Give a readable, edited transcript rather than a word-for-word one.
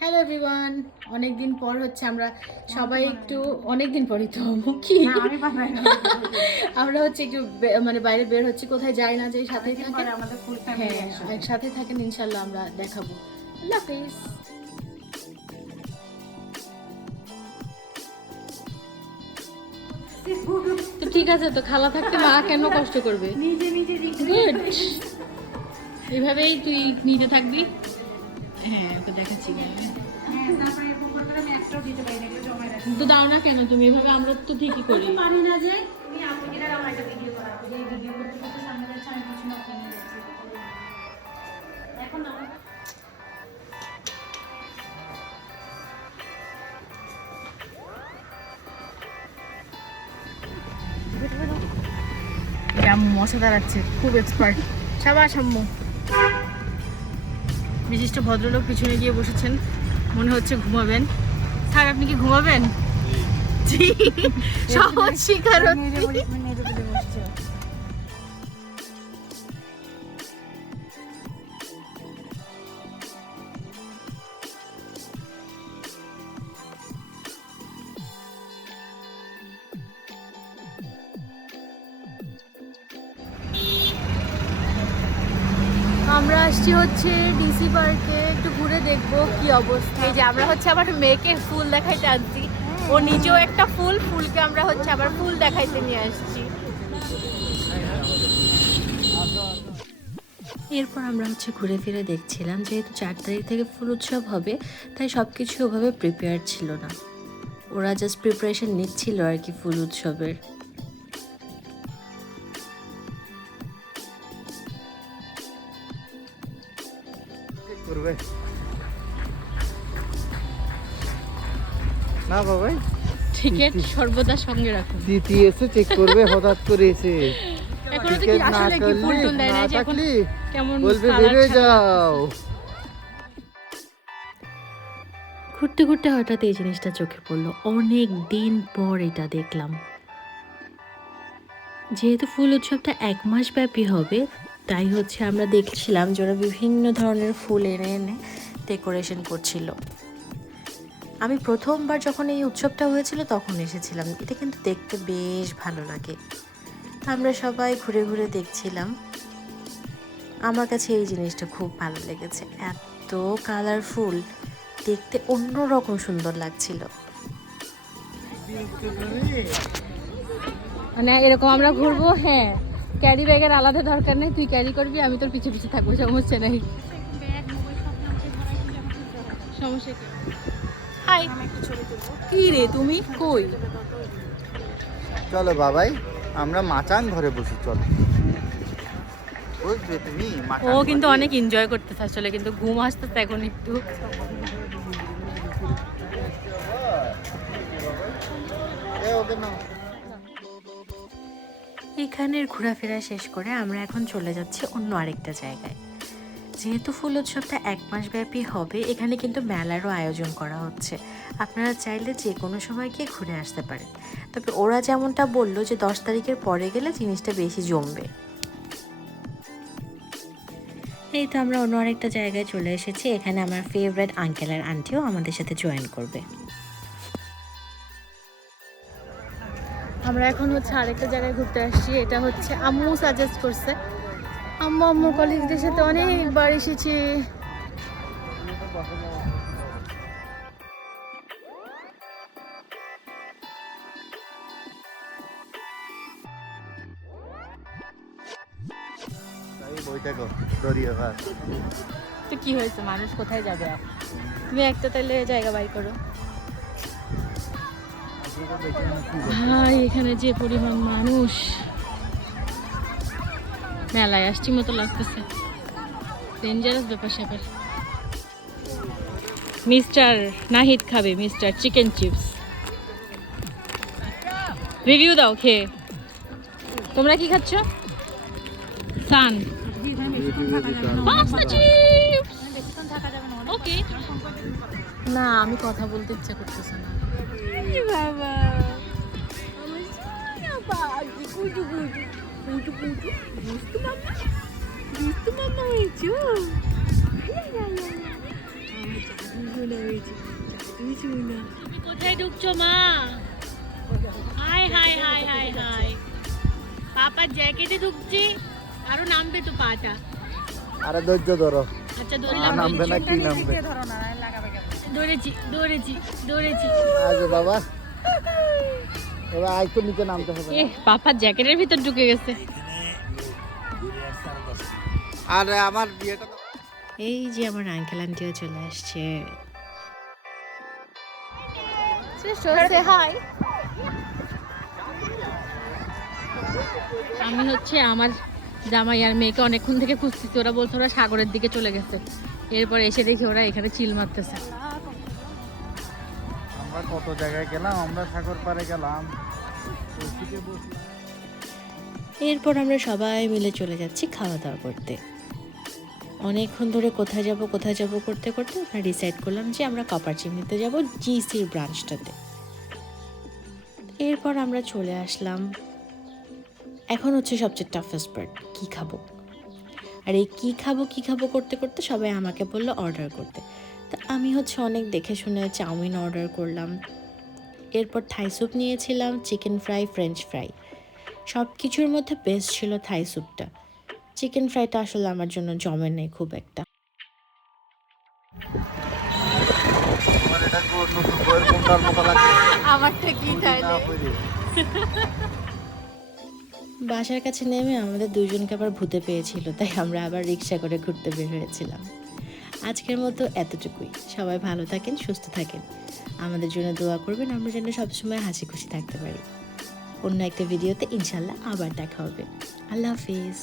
Hello everyone, অনেকদিন পর হচ্ছে আমরা সবাই একটু অনেকদিন পরই তো কি আমরা হচ্ছে একটু মানে বাইরে বের হচ্ছে, কোথায় যাই না যাই সাথেই থাকেন। হ্যাঁ, একসাথে থাকেন, ইনশাল্লাহ আমরা দেখাবো। আল্লাহ হাফেজ। তো ঠিক আছে, তো খালা থাকতে মা কেন কষ্ট করবে? নিজে নিজে গুড, এভাবেই তুই নিতে থাকবি। হ্যাঁ, ওকে দেখাচ্ছি। তারপরে এরকম করে আমি একটাও দিতে পারি না, এগুলো জমা রাখি। তো দাও না কেন তুমি এভাবে? আমরা তো ঠিকই করি। পারি না যে তুমি আপনি কিনা আমার একটা ভিডিও করা, এই ভিডিও করতে করতে সামনে যাচ্ছে, আমি পিছনে ওকে নিয়ে যাচ্ছি। এখন না আম্মু মশা দাঁড়াচ্ছে, খুব এক্সপার্ট। সাবাস আম্মু। বিশিষ্ট ভদ্রলোক পিছনে গিয়ে বসেছেন, মনে হচ্ছে ঘুমাবেন। স্যার, আপনি কি ঘুমাবেন? জি, সহজ স্বীকারোক্তি। আমরা আসছি হচ্ছে ডিসি পার্কে, একটু ঘুরে দেখবো কি অবস্থা। এই যে আমরা হচ্ছে আবার মেয়েকে ফুল দেখাইতে আনছি, ও নিজেও একটা ফুল, ফুলকে আমরা হচ্ছে আবার ফুল দেখাইতে নিয়ে আসছি। এরপর আমরা হচ্ছে ঘুরে ফিরে দেখছিলাম, যেহেতু 4 তারিখ থেকে ফুল উৎসব হবে, তাই সব কিছু ওভাবে প্রিপেয়ার ছিল না। ওরা জাস্ট প্রিপারেশন নিচ্ছিল আর কি ফুল উৎসবের। করবে না বাবাই, টিকেট সর্বদা সঙ্গে রাখুন। দিদি এসে চেক করবে, হঠাৎ করে এসে এখন তো কি টিকেট না আসলে কি ফুল করলে টুল দেয় না, না যে এখন থাকলে কেমন বলবে কালার বেরোয় ছাড়া যাও। ঘুরতে ঘুরতে হঠাৎ এই জিনিসটা চোখে পড়লো, অনেক দিন পর এটা দেখলাম। যেহেতু ফুল উৎসবটা 1 মাস ব্যাপী হবে, তাই হচ্ছে আমরা দেখছিলাম যে ওরা বিভিন্ন ধরনের ফুল এনে এনে ডেকোরেশন করছিল। আমি প্রথমবার যখন এই উৎসবটা হয়েছিল তখন এসেছিলাম, এটা কিন্তু দেখতে বেশ ভালো লাগে। তো আমরা সবাই ঘুরে ঘুরে দেখছিলাম। আমার কাছে এই জিনিসটা খুব ভালো লেগেছে, এত কালারফুল, দেখতে অন্যরকম সুন্দর লাগছিল। মানে এরকম আমরা ঘুরবো। হ্যাঁ, ক্যারি ব্যাগের আলাদা দরকার নেই, তুই ক্যারি করবি, আমি তোর পিছে পিছে থাকবো, সমস্যা নেই। সমস্যা কি? হাই, কি রে তুমি কই? চলো বাবাই, আমরা মাচাং ঘরে বসি, চলো। বুঝবে তুমি, ও কিন্তু অনেক এনজয় করতেছে আসলে, কিন্তু ঘুম আসতেছে এখন একটু। এখানের ঘোরাফেরা শেষ করে আমরা এখন চলে যাচ্ছি অন্য আরেকটা জায়গায়। যেহেতু ফুল উৎসবটা 1 মাস ব্যাপী হবে, এখানে কিন্তু মেলারও আয়োজন করা হচ্ছে। আপনারা চাইলে যে কোনো সময় গিয়ে ঘুরে আসতে পারেন, তবে ওরা যেমনটা বললো যে 10 তারিখের পরে গেলে জিনিসটা বেশি জমবে। এই তো আমরা অন্য আরেকটা জায়গায় চলে এসেছি, এখানে আমার ফেভারিট আঙ্কেল আর আন্টিও আমাদের সাথে জয়েন করবে। আমরা এখন হচ্ছে আরেকটা জায়গায় ঘুরতে আসছি, এটা হচ্ছে আম্মু সাজেস্ট করছে। আম্মু কলিগদের সাথে অনেকবার এসেছি। তো কি হয়েছে, মানুষ কোথায় যাবে আর? তুমি একটা তাহলে জায়গা বাই করো। ভাই, এখানে যে পরিমাণ মানুষ, মেলায় আসছি মতো লাগতেছে, ডেঞ্জারাস ব্যাপার স্যাপার। মিস্টার নাহিদ খাবে মিস্টার চিকেন চিপস। রিভিউ দাও খেয়ে। তোমরা কি খাচ্ছ? সান পাস্তা চিপস। ওকে, না আমি কথা বলতে ইচ্ছা করতেছে না। বাবা, দুষ্টু মাম্মা হয়েছো। তুমি কোথায় ঢুকছো মা? High high high high high, পাপার জ্যাকেটে ঢুকছি, আরো নামবে তো পাটা। আরে ধৈর্য ধরো, আচ্ছা আর ধরলাম, নামবে না কি নামবে। ধরেছি ধরেছি ধরেছি। আগে বাবা, এবার আজ তো নিচে নামতে হবে। এ পাপার জ্যাকেটের ভিতর ঢুকে গেছে। আরে আমার বিয়েটা তো এই যে আমার আঙ্কেল আন্টিও চলে আসছে। আমি হচ্ছে আমার জামাই আর মেয়েকে অনেকক্ষণ থেকে খুঁজতেছি, ওরা বলছে ওরা সাগরের দিকে চলে গেছে। এরপর এসে দেখি ওরা এখানে চিল মারতেছে। আমরা কত জায়গায় গেলাম, আমরা সাগর পাড়ে গেলাম, এরপর আমরা সবাই মিলে চলে যাচ্ছি খাওয়া দাওয়া করতে। অনেকক্ষণ ধরে কোথায় যাব করতে করতে আমরা ডিসাইড করলাম যে আমরা কপার চিমনিতে যাব, জিসির ব্রাঞ্চটাতে। এরপর আমরা চলে আসলাম। এখন হচ্ছে সবচেয়ে টাফেস্ট পার্ট, কী খাবো। আর এই কী খাবো করতে করতে সবাই আমাকে বললো অর্ডার করতে। তা আমি হচ্ছে অনেক দেখে শুনে চাউমিন অর্ডার করলাম। এরপর থাই স্যুপ নিয়েছিলাম, চিকেন ফ্রাই, ফ্রেঞ্চ ফ্রাই। সব কিছুর মধ্যে বেস্ট ছিল থাই স্যুপটা। চিকেন ফ্রাইটা আসলে আমার জন্য জমে নেই খুব একটা। আমার এটা নতুন বইয়ের কোনটার মতো লাগছে। আমারটা কি তাহলে? বাসার কাছে নেমে আমাদের দুজনকে আবার ভূতে পেয়েছিল, তাই আমরা আবার রিক্সা করে ঘুরতে বের হয়েছিলাম। আজকের মতো এতটুকুই। সবাই ভালো থাকেন, সুস্থ থাকেন, আমাদের জন্য দোয়া করবেন, আমরা যেন সবসময় হাসি খুশি থাকতে পারি। অন্য একটা ভিডিওতে ইনশাল্লাহ আবার দেখা হবে। আল্লাহ হাফিজ।